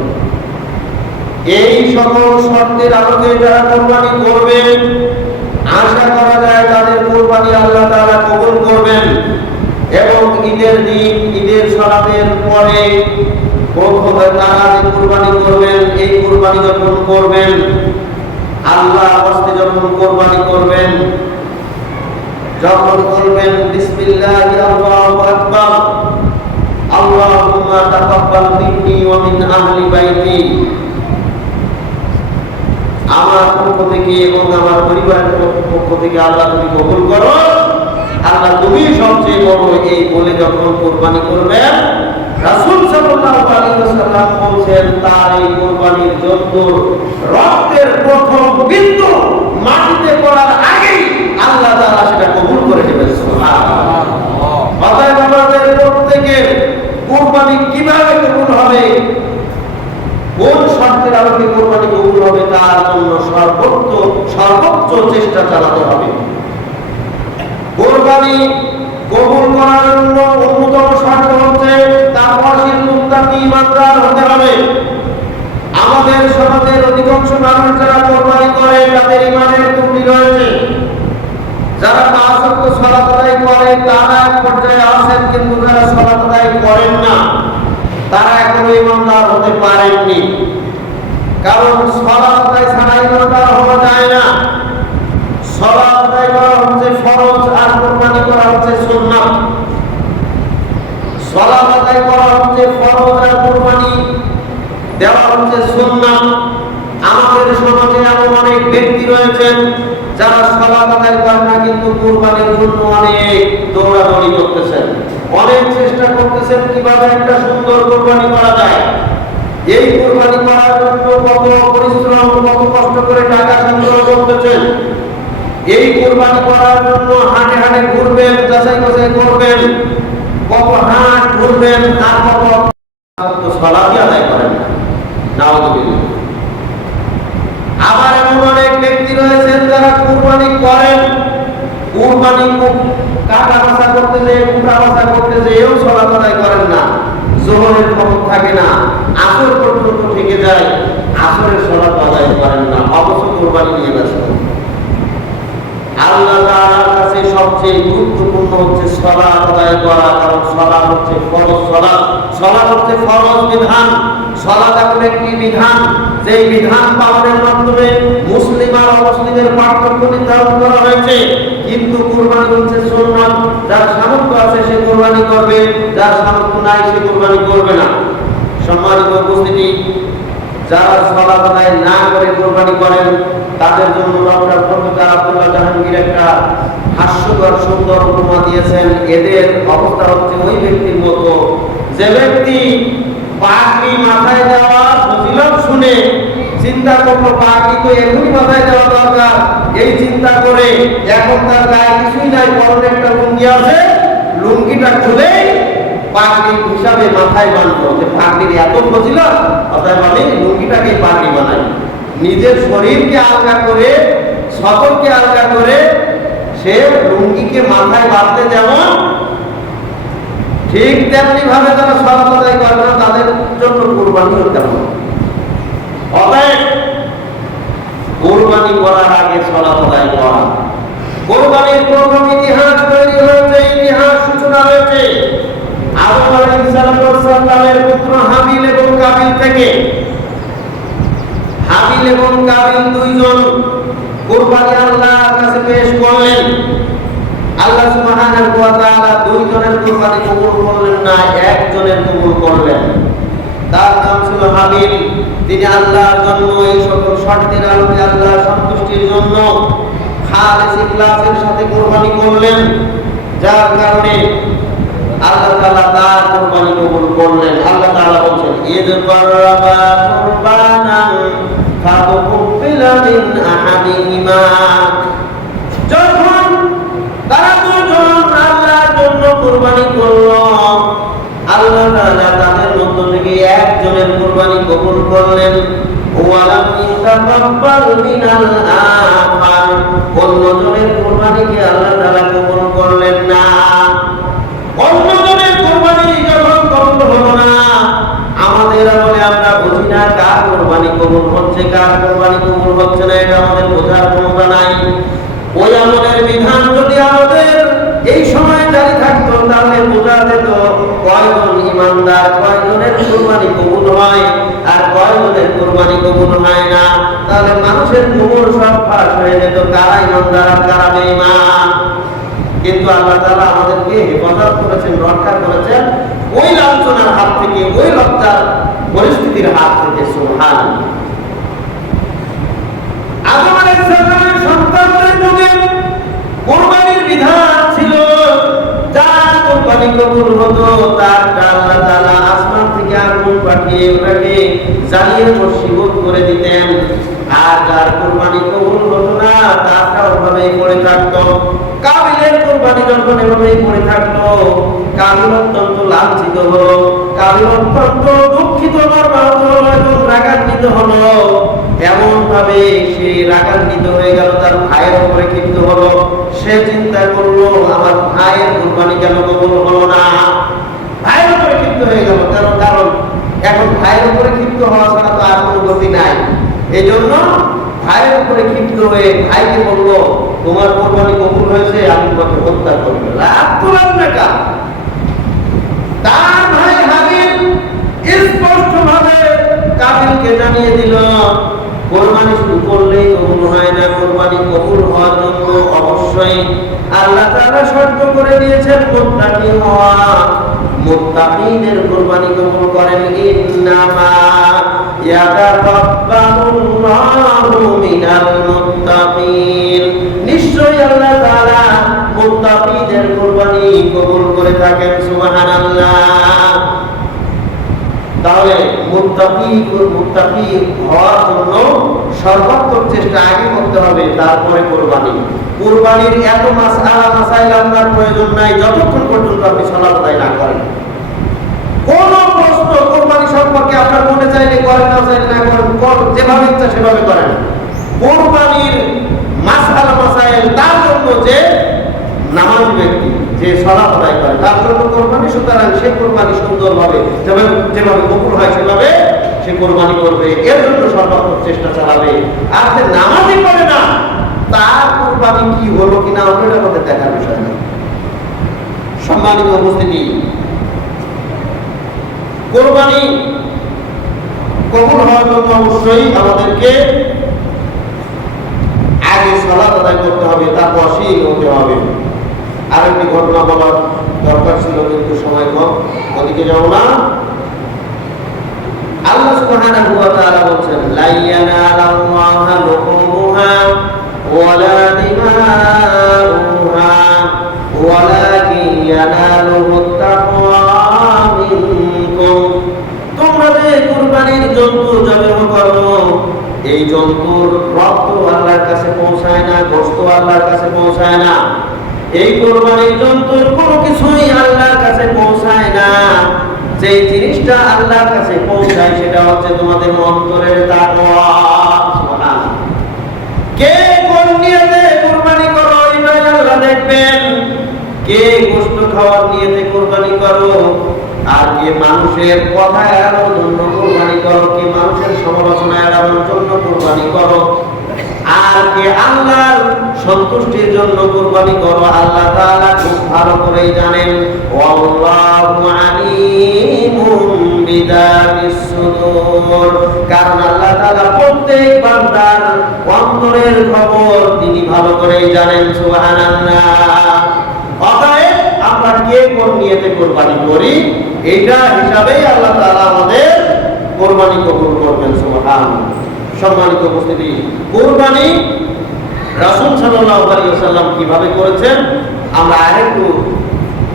এই সকল শর্তের আলোকে যারা কোরবানি করবেন আশা করা যায় তাদের কোরবানি আল্লাহ তাআলা কবুল করবেন এবং ঈদের দিন, ঈদের সালাতের পরে তারা যে কোরবানি করবেন, এই কোরবানি যখন করবেন, আল্লাহর রাস্তায় যখন কোরবানি করবেন, যখন বলবেন বিসমিল্লাহি আল্লাহু আকবার, আল্লাহুম্মা তাকাব্বাল মিন্নি ওয়া মিন আহলি বাইতি, আমার পক্ষ থেকে এবং আমার পরিবারের পক্ষ থেকে আল্লাহ তুমি কবুল করো, আল্লাহ তুমি সবচেয়ে বড়, এই বলে যখন কোরবানি করবেন, রাসূল সাল্লাল্লাহু আলাইহি ওয়াসাল্লাম বলেন তার এই কোরবানির জন্য রক্তের প্রথম বিন্দু মাটিতে পড়ার আগেই আল্লাহ তাআলা সেটা কবুল করে নেবেন। সুবহানাল্লাহ। অতএব আমাদের প্রত্যেকের কোরবানি কিভাবে কবুল হবে, কোন শর্তের আলোকে কোরবানি কবুল হবে, তার জন্য সর্বোচ্চ চেষ্টা চালাতে হবে। কোরবানি কবুল করার জন্য অন্যতম শর্ত হচ্ছে তাকওয়াশীল মুত্তাকী ইমানদার হতে হবে। আমাদের সমাজের অধিকাংশ মানুষ যারা কোরবানি করে তাদের ঈমানের ত্রুটি রয়েছে। সালাত আদায় করে তারা এক পর্যায়ে আছেন, কিন্তু যারা সালাত আদায় করেন না তারা এখনো ইমানদার হতে পারেননি। কারণ সালাত আদায় ছাড়া ইমানদার হওয়া যায় না। সালাত আদায় করা হচ্ছে ফরজ, আর কুরবানি করা হচ্ছে সুন্নাত। সালাত আদায় করা হচ্ছে ফরজ, আর কুরবানি দেওয়া হচ্ছে সুন্নাত। আমাদের সমাজে এমন অনেক ব্যক্তি রয়েছেন যারা সালাত আদায় করেন না, কিন্তু কুরবানির জন্য অনেক দৌড়াদৌড়ি করতেছেন, অনেক চেষ্টা করতেছেন কিভাবে একটা সুন্দর কুরবানি করা যায়। এই কুরবানি করার জন্য কত পরিশ্রম, কত কষ্ট করে টাকা সংগ্রহ করতেছেন। এই কুরবানি করার জন্য হাটে হাটে ঘুরবেন, যাচাই বাছাই করবেন, কত হাট ঘুরবেন, আর কত সালাতই আদায় করেন না। নাউযুবিল্লাহ। আবার এমন অনেক ব্যক্তি রয়েছেন যারা কুরবানি করেন, কুরবানি কাটা বাছা করতে যেয়ে, কুটা বাছা করতে যেয়েও সালাত আদায় করেন না। যোহরের খবর থাকে না, আসর পর্যন্ত থেকে যায়, আসরের সালাত আদায় করেন না, অবশ্য কুরবানি নিয়ে ব্যস্ত। আল্লাহ তাআলার কাছে সবচেয়ে গুরুত্বপূর্ণ হচ্ছে সালাত আদায় করা, কারণ সালাত হচ্ছে ফরজ। সালাত হচ্ছে ফরজ বিধান। সালাত এমন একটি বিধান, যেই বিধান পালনের মাধ্যমে মুসলিম আর অমুসলিমের পার্থক্য নির্ধারণ করা হয়েছে। কিন্তু কুরবানি হচ্ছে সুন্নাত। যার সামর্থ্য আছে সে কুরবানি করবে, যার সামর্থ্য নাই সে কুরবানি করবে না। সম্মানিত উপস্থিতি, যারা সালাত আদায় না করে কুরবানি করেন তাদের জন্য ডক্টর প্রফেসর আব্দুল্লাহ জাহাঙ্গীর একটা হাস্যকর সুন্দর উপমা দিয়েছেন। এদের অবস্থা হচ্ছে ওই ব্যক্তির মতো যে ব্যক্তি পাগড়ি মাথায় দেওয়া ফজিলত শুনে চিন্তা করলো পাগড়ি তো এখনই মাথায় দেওয়া দরকার, এই চিন্তা করে এখন তার গায়ে কিছুই নাই, পরনে একটা লুঙ্গি আছে, লুঙ্গিটা খুলে পাগড়ি হিসাবে মাথায় বাঁধলো। যে পাগড়ির এত ফজিলত, অতএব আমি লুঙ্গিটাকে পাগড়ি বানাই। নিজের শরীরকে আলগা করে, সতর্কে আলগা করে সে লুঙ্গিকে মাথায় বাঁধতে যেমন, ঠিক তেমনি ভাবে যারা সালাত আদায় করে না তাদের জন্য কুরবানিও তেমন। অতএব কুরবানি করার আগে সালাত আদায় করা। কুরবানির প্রথম ইতিহাস তৈরি হয়েছে, ইতিহাস সূচনা হয়েছে আদম আলাইহিস সালামের পুত্র হাবিল এবং কাবিল থেকে। হাবিল এবং কাবিল দুইজন কুরবানি আল্লাহর কাছে পেশ করলেন। আল্লাহ সুবহানাহু ওয়া তাআলা দুইজনের কুরবানি কবুল করলেন না, একজনের কবুল করলেন। তার নাম ছিল হাবিল। তিনি আল্লাহর জন্য এই সকল শর্তের আলোকে আল্লাহর সন্তুষ্টির জন্য খালিস ইখলাসের সাথে কুরবানি করলেন, যার কারণে আল্লাহ তাআলা তার কুরবানি কবুল করলেন। আল্লাহ তাআলা বলেন, ঈদ করবা কুরবানান ফাতুকবিলা মিন আহাদিহিমা। যখন তারা দুজন আল্লাহর জন্য কুরবানি করলো, আল্লাহ তাআলা তাদের মধ্য থেকে একজনের কুরবানি কবুল করলেন। ওয়ালাম ইতাকাব্বাল মিনাল আখার, অন্যজনের কুরবানিকে আল্লাহ তাআলা কবুল করলেন না। অন্যজনের কুরবানি যখন কবুল হলো না, আমাদের আমলে আমরা বুঝি না কার কুরবানি কবুল হচ্ছে, কার কুরবানি কবুল হচ্ছে না, এটা আমাদের বোঝার ক্ষমতা নাই। ওই আমলের বিধান যদি আমাদের এই সময় জারি থাকতো তাহলে বোঝা যেত কয়জন ইমানদার, কয়জনের কুরবানি কবুল হয় আর কয়জনের কুরবানি কবুল হয় না। তাহলে মানুষের কবুল সব ফাঁস হয়ে যেত, কারা ইমানদার আর কারা বেঈমান। কিন্তু আল্লাহ তাআলা আমাদেরকে হেফাজত করেছেন, রক্ষা করেছেন ওই লাঞ্ছনার হাত থেকে, ওই লজ্জার পরিস্থিতির হাত থেকে। সুবহানাল্লাহ। আদম আলাইহিস সালামের সন্তানদের মধ্যে কুরবানির বিধান ছিল, যার কুরবানি কবুল হতো তার আল্লাহ তাআলা আসমান থেকে আগুন পাঠিয়ে ওটাকে জ্বালিয়ে ভস্মীভূত করে দিতেন। আর যার কুরবানি কবুল হতো না তারটা ওভাবেই পড়ে থাকতো। কাবিলের কুরবানি যখন এভাবেই পড়ে থাকতো, কাবিল অত্যন্ত লাঞ্ছিত হলো, কাবিল অত্যন্ত দুঃখিত, মর্মাহত হলো এবং রাগান্বিত হলো। এমন ভাবে সে রাগান্বিত হয়ে গেল, তার ভাইয়ের উপরে ক্ষিপ্ত হলো। সে চিন্তা করলো আমার ভাইয়ের কুরবানি কেন কবুল হলো না। ভাইয়ের উপরে ক্ষিপ্ত হয়ে গেল, কারণ এখন ভাইয়ের উপরে ক্ষিপ্ত হওয়া ছাড়া তো আর কোনো গতি নাই। এই জন্য ভাইয়ের উপরে ক্ষিপ্ত হয়ে ভাইকে বললো, তোমার কোরবানি কবুল হয়েছে, আমি তোমাকে হত্যা করব। রাগ তোলার টাকা তার ভাই হাবিল স্পষ্টভাবে কাবিলকে জানিয়ে দিল, কোরবানি শুরু করলেই কবুল হয় না, কোরবানি কবুল হওয়ার জন্য অবশ্যই আল্লাহ তাআলা শর্ত করে দিয়েছেন মুত্তাকি হওয়া। মুত্তাকিদের কোরবানি কবুল করেন। ইন্নামা ইয়াতাকাব্বালুল্লাহু মিনাল মুত্তাকিন, নিশ্চয়ই আল্লাহ তাআলা মুত্তাকিদের কোরবানি কবুল করে থাকেন। সুবহানাল্লাহ। তাহলে মুত্তাকি হওয়ার জন্য সর্বাত্মক চেষ্টা আগে করতে হবে, তারপরে কোরবানি। কোরবানির এত মাসাইল আপনার প্রয়োজন নাই যতক্ষণ পর্যন্ত আপনি সালাত আদায় না করেন। কোন প্রশ্ন কোরবানি সম্পর্কে আপনার মনে চাইলে করেন, না চাইলে না করেন, যেভাবে ইচ্ছা সেভাবে করেন। কোরবানির মাসাইল তার জন্য যে নামাজি ব্যক্তি, যে সালাত আদায় করে, তার জন্য কোরবানি। সুতরাং সে কোরবানি সুন্দরভাবে যেভাবে কবুল হয় সেভাবে সে কোরবানি করবে, এর জন্য সর্বাত্মক চেষ্টা চালাবে। আর যে নামাজি করে না, তার কোরবানি কি হলো কিনা ওটা আমাদের দেখার বিষয় না। সম্মানিত উপস্থিতি, কোরবানি কবুল হওয়ার জন্য অবশ্যই আমাদেরকে আগে সালাত আদায় করতে হবে, তারপর শীল হতে হবে। আরেকটি ঘটনা বলার দরকার ছিল, কিন্তু সময় কম, ওদিকে যাও না। আল্লাহ সুবহানাহু ওয়া তাআলা বলেন, লা ইয়ানালাল্লাহা লুহুমুহা ওয়ালা দিমাউহা ওয়ালাকিন ইয়ানালুহুত তাকওয়া মিনকুম। তোমরা যে কুরবানির জন্তু জবাই করো, এই জন্তুর রক্ত আল্লাহর কাছে পৌঁছায় না, গোশত আল্লাহর কাছে পৌঁছায় না। এই কোরবানির জন্তুর কোনো কিছুই আল্লাহর কাছে পৌঁছায় না। যে জিনিসটা আল্লাহর কাছে পৌঁছায় সেটা হচ্ছে তোমাদের অন্তরের তাকওয়া। সুবহানাল্লাহ। কে কোন নিয়তে কোরবানি করো এটাই আল্লাহ দেখবেন। কে গোশত খাওয়ার নিয়তে কোরবানি করো, আর কে মানুষের কথা এড়ানোর জন্য কোরবানি করো, কে মানুষের সমালোচনা এড়ানোর জন্য কোরবানি করো, আর কে আল্লাহর সন্তুষ্টির জন্য কোরবানি করো, আল্লাহ তাআলা খুব ভালো করেই জানেন। ওয়াল্লাহু আলিমুম বিদাতিস সুদূর, কারণ আল্লাহ তাআলা প্রত্যেক বান্দার অন্তরের খবর তিনি ভালো করেই জানেন। সুবহানাল্লাহ। অতএব আমরা কে কোন নিয়তে কোরবানি করি, এটা হিসাবেই আল্লাহ তাআলা আমাদের কোরবানি কবুল করবেন। সুবহানাল্লাহ। সম্মানিত উপস্থিতি, কোরবানি রাসূল সাল্লাল্লাহু আলাইহি ওয়াসাল্লাম কিভাবে করেছেন আমরা আরেকটু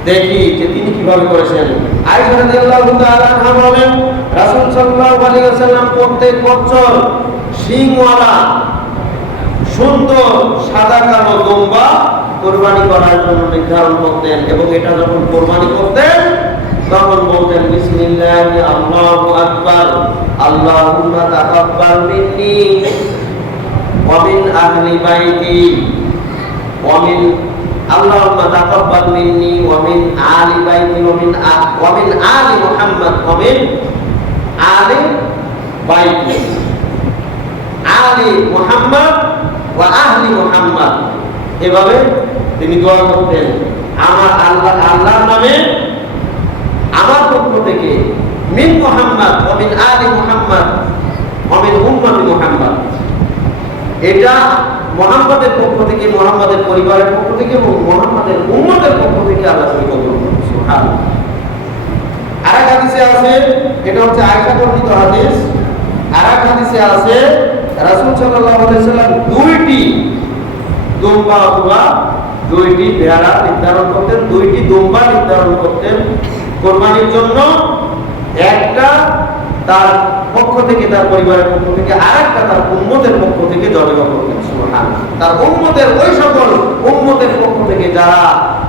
দেখি যে তিনি কিভাবে করেছেন। আয়েশা রাদিয়াল্লাহু তাআলা আনহা বলেন, রাসূল সাল্লাল্লাহু আলাইহি ওয়াসাল্লাম প্রত্যেক বছর শিংওয়ালা সুন্দর সাদা কালো দুম্বা কোরবানি করার জন্য নির্ধারণ করতেন, এবং এটা যখন কোরবানি করতেন তখন বলতেন, বিসমিল্লাহি আল্লাহু আকবার, আল্লাহুম্মা তাকাব্বাল মিন্নি ওয়া মিন আহলি বাইতি ওয়া মিন আল্লাহুম্মা তাকাব্বাল মিন্নি ওয়া মিন আলি বাইতি ওয়া মিন আলি মুহাম্মদ ওয়া মিন আলি বাইতি, আলি মুহাম্মদ ওয়া আহলি মুহাম্মদ। এভাবে তিনি দোয়া করতেন, আমার আল্লাহর নামে, আমার পক্ষ থেকে, মিন মুহাম্মদ ওয়া মিন আলি মুহাম্মদ ওয়া মিন উম্মতি মুহাম্মদ। এটা মুহাম্মাদের পক্ষ থেকে, মুহাম্মাদের পরিবারের পক্ষ থেকে এবং মুহাম্মাদের উম্মতের পক্ষ থেকে আল্লাহ কবুল করুন। সুবহানাল্লাহ। আরেক হাদিসে আছে, এটা হচ্ছে আয়েশা বর্ণিত হাদিস। আরেক হাদিসে আছে রাসূল সাল্লাল্লাহু আলাইহি ওয়াসাল্লাম দুইটি দুম্বা অথবা দুইটি ভেড়া নির্ধারণ করতেন, দুইটি দুম্বা নির্ধারণ করতেন কোরবানির জন্য। একটা তার পক্ষ থেকে, তার পরিবারের পক্ষ থেকে, আরেকটা তার উম্মতের পক্ষ থেকে জবাই করতেন। সুবহানাল্লাহ। তার উম্মতের, ওই সকল উম্মতের পক্ষ থেকে যারা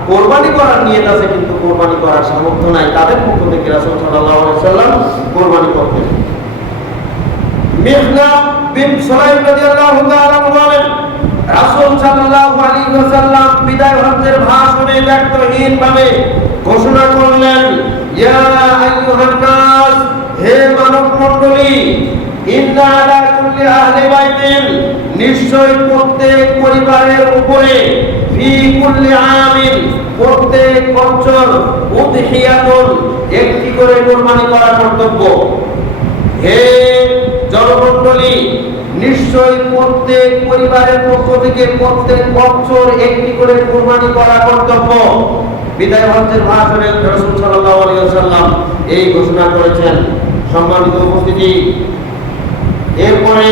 কোরবানি করার নিয়ত আছে কিন্তু কোরবানি করার সামর্থ্য নাই, তাদের পক্ষ থেকে রাসূল সাল্লাল্লাহু আলাইহি ওয়াসাল্লাম কোরবানি করতেন। মিহনাব বিন সুলাইম রাদিয়াল্লাহু তাআলা বলেন, রাসূল সাল্লাল্লাহু আলাইহি ওয়াসাল্লাম বিদায় হজ্জের ভাষণে ব্যক্তহীনভাবে ঘোষণা করলেন, ইয়া আইয়ুহান নাস, হে মানব মণ্ডলী, ইন্না আলা কুল্লি কুল্লি আহলি বাইতিন, নিশ্চয় প্রত্যেক পরিবারের উপরে, ফি কুল্লি আমিন, প্রত্যেক বছর, উদহিয়াতুন, একটি করে কুরবানি করা কর্তব্য। হে জনমণ্ডলী, নিশ্চয় প্রত্যেক পরিবারের পক্ষ থেকে প্রত্যেক বছর একটি করে কুরবানি করা কর্তব্য। বিদায় হজ্জের ভাষণে রাসূল সাল্লাল্লাহু আলাইহি ওয়াসাল্লাম এই ঘোষণা করেছেন। সম্মানিত উপস্থিতি, এরপরে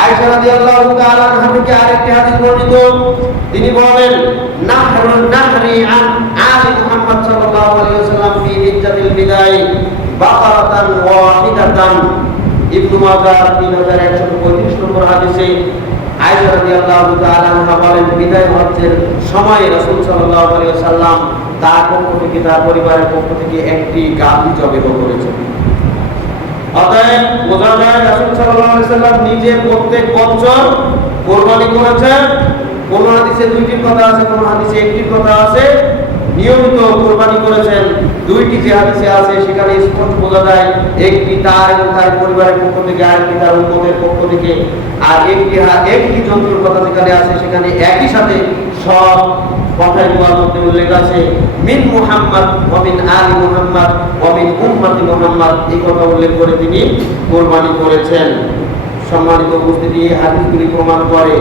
আয়েশা রাদিয়াল্লাহু তাআলা আনহা থেকে আরেকটি হাদিস বর্ণিত, তিনি বলেন, নাহরুন নাহরি আন আলি মুহাম্মদ সাল্লাল্লাহু আলাইহি ওয়াসাল্লাম ফি হিজ্জাতিল বিদায় বাকারাতান ওয়াহিদাতান। ইবনে মাজাহ 3135 নম্বর হাদিসে আয়েশা রাদিয়াল্লাহু তাআলা আনহা বলেন, বিদায় হজ্জের সময় রাসূল সাল্লাল্লাহু আলাইহি ওয়াসাল্লাম তার পক্ষ থেকে, তার পরিবারের পক্ষ থেকে একটি গাভী জবেহ করেছেন। অতএব বোঝা যায় রাসূল সাল্লাল্লাহু আলাইহি ওয়াসাল্লাম নিজে প্রত্যেক বছর কুরবানি করেছেন। কোন হাদিসে দুইটির কথা আছে, কোন হাদিসে একটির কথা আছে। নিয়মিত কুরবানি করেছেন। দুইটি যে হাদিসে আছে সেখানে স্পষ্ট বোঝা যায় একটি তার এবং তার পরিবারের পক্ষ থেকে, আরেকটি তার উম্মতের পক্ষ থেকে। আর একটি জন্তুর কথা যেখানে আছে সেখানে একই সাথে সব কথাই বলার মধ্যে উল্লেখ আছে, মিন মুহাম্মদ ওয়া মিন আলি মুহাম্মদ ওয়া মিন উম্মতি মুহাম্মদ, এই কথা উল্লেখ করে তিনি কুরবানি করেছেন। সম্মানিত উপস্থিতি, এই হাদিসগুলি প্রমাণ করে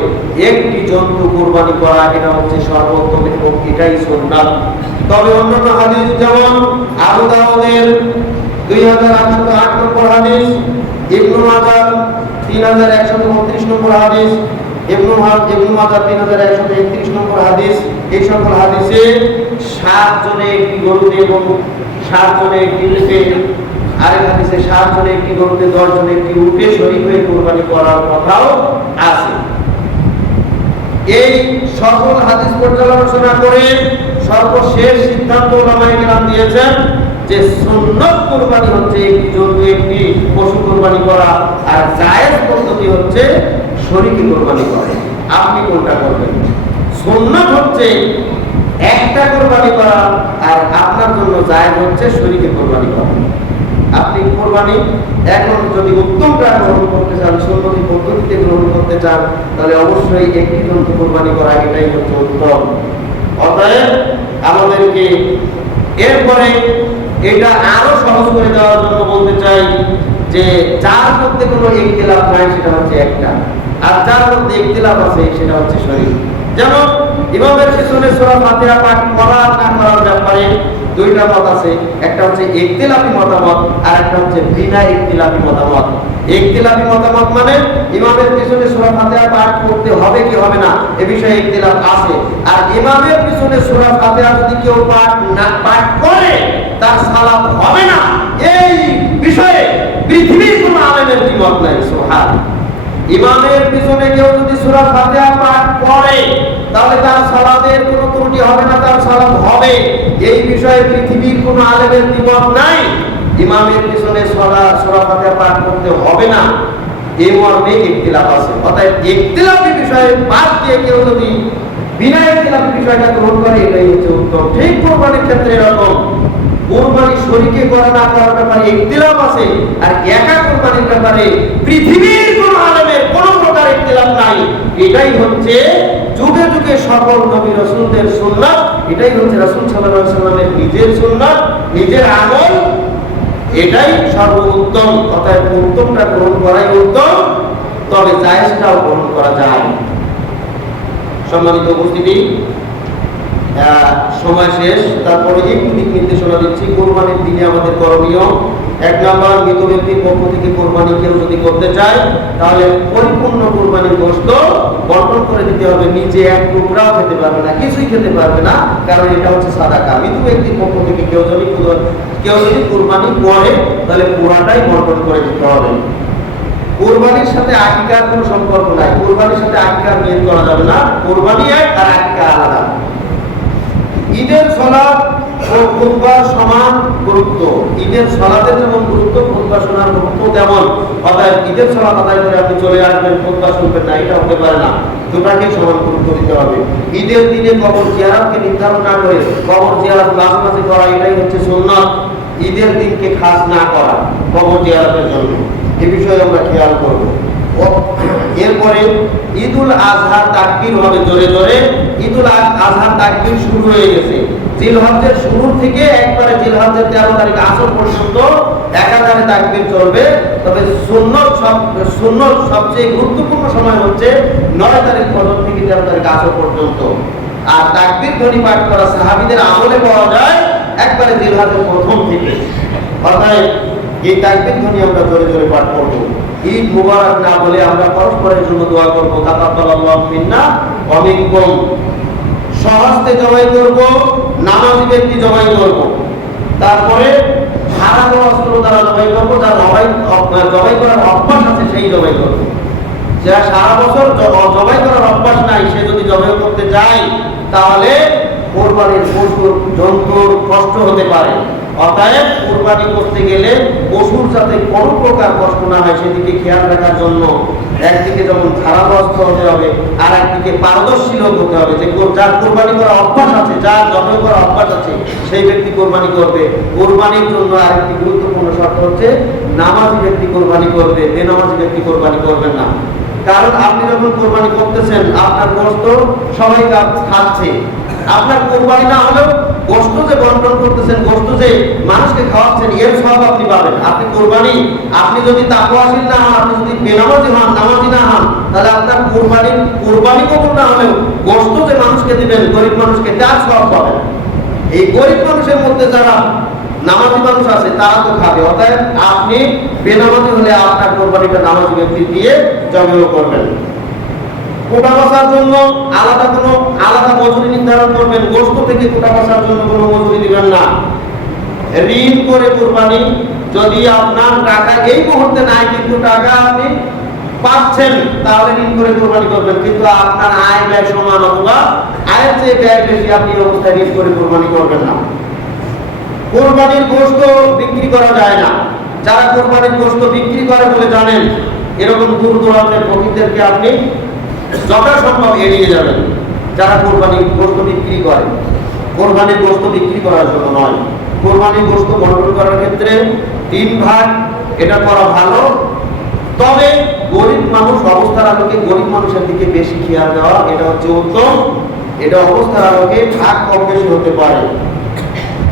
একটি জন্তু কুরবানি করা এটা হচ্ছে সর্বোত্তম এবং এটাই সুন্নাত। তবে অন্যান্য হাদিস যেমন আবু দাউদের 2808 নম্বর হাদিস, ইবনে মাজাহ 3129 নম্বর হাদিস, ইবনে মাজাহ 3131 নম্বর হাদিস, এই সকল হাদিসে 7 জনে একটি গরুতে এবং 7 জনে একটি উটে, আরেক হাদিসে 7 জনে একটি গরুতে 10 জনে একটি উটে শরীক হয়ে কুরবানি করার কথাও আছে। এই সকল হাদিস পর্যালোচনা করে সর্বশেষ সিদ্ধান্ত উলামায়ে কেরাম দিয়েছেন যে সুন্নাত কুরবানি হচ্ছে একটি জন্তু, একটি পশু কুরবানি করা, আর জায়েজ পদ্ধতি হচ্ছে শরীকে কুরবানি করা। আপনি কোনটা করবেন? সুন্নাত হচ্ছে একটা কুরবানি করা, আর আপনার জন্য জায়েজ হচ্ছে শরীকে কুরবানি করা। আপনি কুরবানি এখন যদি উত্তমটা গ্রহণ করতে চান, সুন্নতি পদ্ধতিতে গ্রহণ করতে চান, তাহলে অবশ্যই একটি জন্তু কুরবানি করা এটাই হচ্ছে উত্তম। অতএব আমাদেরকে এরপরে এটা আরো সহজ করে দেওয়ার জন্য বলতে চাই যে যার মধ্যে কোনো ইখতিলাফ নাই সেটা হচ্ছে একটা, আর যার মধ্যে ইখতিলাফ আছে সেটা হচ্ছে শরীক। যেমন ইমামের পিছনে সূরা ফাতিহা পাঠ করা না করার ব্যাপারে দুইটা মত আছে, একটা হচ্ছে ইখতিলাফি মতামত আর একটা হচ্ছে বিনা ইখতিলাফি মতামত। ইখতিলাফি মতামত মানে ইমামের পিছনে সূরা ফাতিহা পাঠ করতে হবে কি হবে না এ বিষয়ে ইখতিলাফ আছে, আর ইমামের পিছনে সূরা ফাতিহা যদি কেউ পাঠ করে তার সালাত হবে না, এই বিষয়ে পৃথিবীর কোনো আলেমের দ্বিমত নাই। সুবহানাল্লাহ। ইমামের পিছনে কেউ যদি সূরা ফাতিহা পাঠ করে তাহলে তার সালাতের কোনো ত্রুটি হবে না, তার সালাত হবে, এই বিষয়ে পৃথিবীর কোনো আলেমের দ্বিমত নাই। ইমামের পিছনে সূরা ফাতিহা পাঠ করতে হবে না, এই মর্মে ইখতিলাফ আছে। অর্থাৎ ইখতিলাফি বিষয়ে বাদ দিয়ে কেউ যদি বিনা ইখতিলাফি বিষয়টা গ্রহণ করে এটাই হচ্ছে উত্তম। ঠিক কুরবানির ক্ষেত্রে এরকম কুরবানি শরীকে করা না করার ব্যাপারে ইখতিলাফ আছে, আর একা কুরবানির ব্যাপারে পৃথিবীর কোনো আলেমের কোনো প্রকার ইখতিলাফ নাই। এটাই হচ্ছে যুগে যুগে সকল নবী রাসূলদের সুন্নাত, এটাই হচ্ছে রাসূল সাল্লাল্লাহু আলাইহি ওয়াসাল্লামের নিজের সুন্নাত, নিজের আমল, এটাই সর্বোত্তম। অর্থাৎ উত্তমটা গ্রহণ করাই উত্তম, তবে জায়েজটাও গ্রহণ করা যায়। সম্মানিত উপস্থিতি, সময় শেষ, তারপরে একটু দিক নির্দেশনা দিচ্ছি। কোরবানির দিনে আমাদের করণীয়, 1 নম্বর, মৃত ব্যক্তির পক্ষ থেকে কোরবানি কেউ যদি করতে চায় তাহলে পরিপূর্ণ কোরবানির গোশত বন্টন করে দিতে হবে। নিজে এক টুকরাও খেতে পারবে না, কিছুই খেতে পারবে না, কারণ এটা হচ্ছে সাদাকা। মৃত ব্যক্তির পক্ষ থেকে কেউ যদি কোরবানি করে তাহলে পুরাটাই বন্টন করে দিতে হবে। কোরবানির সাথে আকিকার কোনো সম্পর্ক নাই, কোরবানির সাথে আকিকার নিয়ত করা যাবে না, কোরবানি এক আর আকিকা আলাদা। ঈদের সালাত ও খুতবার সমান গুরুত্ব, ঈদের সালাতের যেমন গুরুত্ব খুতবা শোনার গুরুত্ব তেমন। অর্থাৎ ঈদের সালাত আদায় করে আপনি চলে আসবেন, খুতবা শুনবেন না, এটা হতে পারে না, দুটাকে সমান গুরুত্ব দিতে হবে। ঈদের দিনে কবর জিয়ারতকে নির্ধারণ না করে কবর জিয়ারত মাঝে মাঝে করা এটাই হচ্ছে সুন্নাত। ঈদের দিনকে খাস না করা কবর জিয়ারতের জন্য, এ বিষয়ে আমরা খেয়াল করব। এরপরে ঈদুল আজহার তাকবীর হবে জোরে জোরে। ঈদুল আজহার তাকবীর শুরু হয়ে গেছে জিলহজ্জের শুরু থেকে একবারে জিলহজ্জের 13 তারিখ আসর পর্যন্ত একাধারে তাকবীর চলবে। তবে সুন্নত সবচেয়ে গুরুত্বপূর্ণ সময় হচ্ছে 9 তারিখ ফজর থেকে 13 তারিখ আসর পর্যন্ত। আর তাকবীর ধ্বনি পাঠ করা সাহাবীদের আমলে পাওয়া যায় একবারে জিলহজ্জের প্রথম থেকে। অর্থাৎ এই তাকবীর ধ্বনি আমরা জোরে জোরে পাঠ করব। ঈদ মুবারক না বলে আমরা পরস্পরের জন্য দোয়া করব, তাকাব্বালাল্লাহু মিন্না ওয়া মিনকুম। সহস্তে জবাই করব, নামাজি ব্যক্তি জবাই করব। তারপরে ধারালো অস্ত্র দ্বারা জবাই করব, যার জবাই করার অভ্যাস আছে সেই জবাই করব। যারা সারা বছর জবাই করার অভ্যাস নাই সে যদি জবাই করতে যায় তাহলে কোরবানির পশুর জন্তুর কষ্ট হতে পারে। অতএব কোরবানি করতে গেলে পশুর যাতে কোনো প্রকার কষ্ট না হয় সেদিকে খেয়াল রাখার জন্য একদিকে যেমন ধারালো অস্ত্র হতে হবে আর একদিকে পারদর্শী লোক হতে হবে। যে যার কোরবানি করার অভ্যাস আছে, যার জবাই করার অভ্যাস আছে সেই ব্যক্তি কোরবানি করবে। কোরবানির জন্য আরেকটি গুরুত্বপূর্ণ শর্ত হচ্ছে নামাজি ব্যক্তি কোরবানি করবে, বেনামাজি ব্যক্তি কোরবানি করবেন না। কারণ আপনি যখন কোরবানি করতেছেন আপনার গোশত সবাই খাচ্ছে, আপনার কোরবানি না হলেও গোশত যে বন্টন করতেছেন, গোশত যে মানুষকে খাওয়াচ্ছেন এর সব আপনি পাবেন। আপনি কোরবানি, আপনি যদি তাকওয়াশীল না হন, আপনি যদি বেনামাজি হন, নামাজি না হন, তাহলে আপনার কোরবানি কবুল না হলেও গোশত যে মানুষকে দিবেন, গরিব মানুষকে, তার সব পাবেন। এই গরিব মানুষের মধ্যে যারা নামাজি মানুষ আছে তারা তো খাবে। অতএব আপনি বেনামাজি হলে আপনার কোরবানিটা নামাজি ব্যক্তি দিয়ে জবাই করবেন। কোটা বাছার জন্য আলাদা মজুরি নির্ধারণ করবেন। গোশত থেকে কোটা বাছার জন্য কোনো মজুরি দিবেন না। ঋণ করে কোরবানি, যদি আপনার টাকা এই মুহূর্তে নাই কিন্তু টাকা আপনি পাচ্ছেন তাহলে ঋণ করে কোরবানি করবেন। কিন্তু আপনার আয় ব্যয় সমান অথবা আয়ের চেয়ে ব্যয় বেশি, আপনি অবস্থায় ঋণ করে কোরবানি করবেন না। কোরবানির গোশত বিক্রি করা যায় না। যারা কোরবানির গোশত বিক্রি করে বলে জানেন এরকম দূর দূরান্তের ফকিরদেরকে আপনি যথাসম্ভব এড়িয়ে যাবেন। যারা কোরবানির গোশত বিক্রি করে, কোরবানির গোশত বিক্রি করার জন্য নয়। কোরবানির গোশত বন্টন করার ক্ষেত্রে 3 ভাগ এটা করা ভালো। তবে গরিব মানুষ অবস্থার আলোকে গরিব মানুষের দিকে বেশি খেয়াল দেওয়া এটা হচ্ছে উত্তম। এটা অবস্থার আলোকে ভাগ কম বেশি হতে পারে।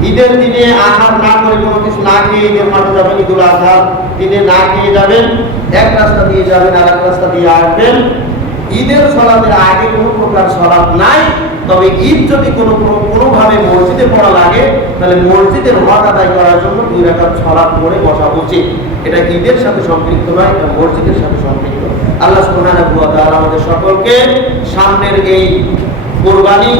ঈদের দিনে আহার না করে কোনো কিছু না খেয়ে ঈদের মাঠে যাবেন, ঈদুল আজহার দিনে না খেয়ে যাবেন, এক রাস্তা দিয়ে যাবেন আর এক রাস্তা দিয়ে আসবেন। ঈদের সালাতের আগে কোনো প্রকার সালাত নাই। তবে ঈদ যদি কোনোভাবে মসজিদে পড়া লাগে তাহলে মসজিদের হক আদায় করার জন্য 2 রাকাত সালাত পড়ে বসা উচিত। এটা ঈদের সাথে সম্পৃক্ত নয়, এটা মসজিদের সাথে সম্পৃক্ত। আল্লাহ সুবহানাহু ওয়া তাআলা আমাদের সকলকে সামনের এই কোরবানি